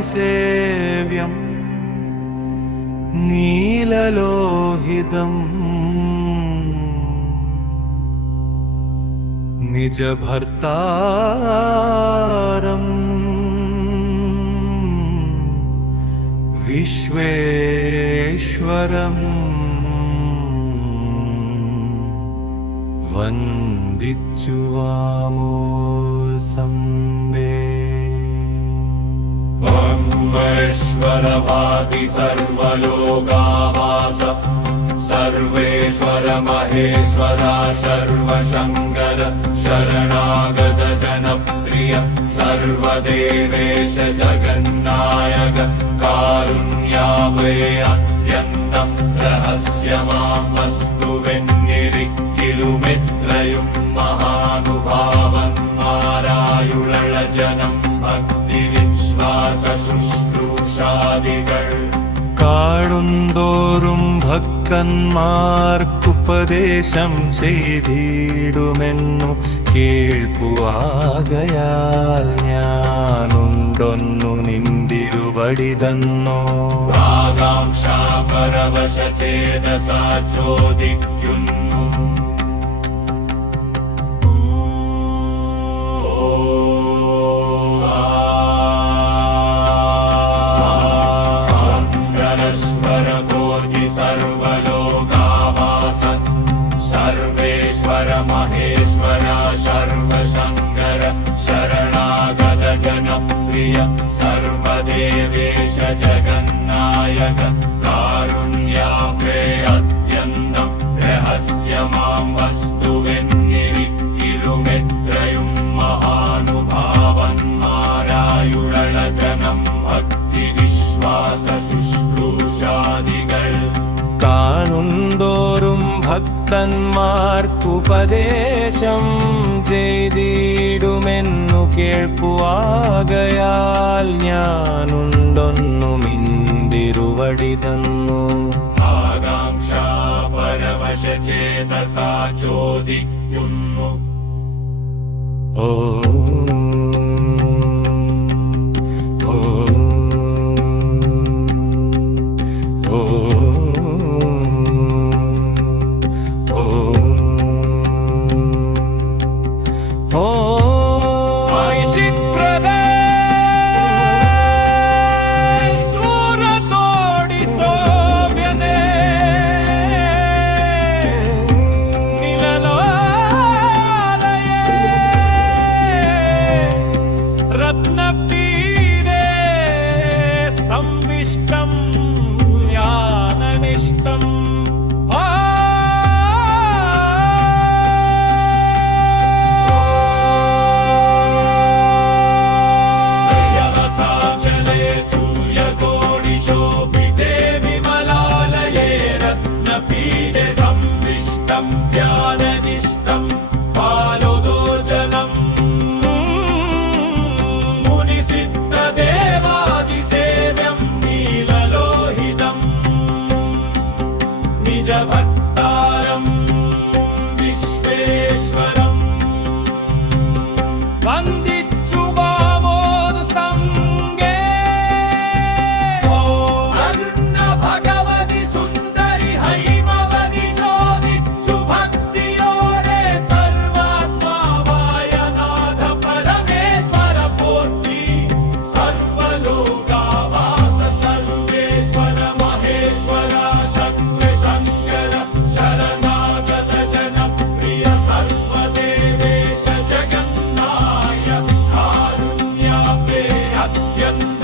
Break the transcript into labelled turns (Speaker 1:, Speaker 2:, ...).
Speaker 1: चित्रदेवादिसेव्यम् नीललोहितम् निजभर्तारम् विश्वेश्वरम् वन्दिच्युवामोऽसम्बे
Speaker 2: ब्रह्मेश्वरवादि सर्वलोकावास सर्वेश्वर महेश्वरा शर्वशङ्कर शरणागत जनप्रिय सर्वदेवेश जगन्नायक कारुण्यापे अत्यन्तं മറിയുമെത്രയും മഹാനുഭാവന്മാരായുള്ള ജനം ഭക്തി വിശ്വാസ ശുശ്രൂഷാദികൾ.
Speaker 1: കാണുന്തോറും ഭക്തന്മാർക്കുപദേശം ചെയ്തിടുമെന്നു കേൾപ്പുവാകയാൽ ഞാനുണ്ടൊന്നു നിന്തിരുവടി തന്നോ
Speaker 2: ആകാംക്ഷാപരവശചേതസാ ചോദിക്കുന്നു. सर्वलोकावास सर्वेश्वर महेश्वर सर्वशङ्कर शरणागत जनप्रिय सर्वदेवेश जगन्नायक कारुण्याप्रे अत्यन्तम् रहस्य मां वस्तु विन्निविखिरुमित्रयं महानुभावन्मारायुरणजनम् अक्तिविश्वासशु
Speaker 1: കാണുന്തോറും ഭക്തന്മാർക്കുപദേശം ചെയ്തിടുമെന്നു കേൾക്കുവാകയാൽ ഞാനുണ്ടൊന്നു മിന്തിരുവടി തന്നു
Speaker 2: പരവശചേതസാ ചോദിക്കുന്നു. ഓ रत्नपीठे संविष्टं व्याननिष्टं అత్యంత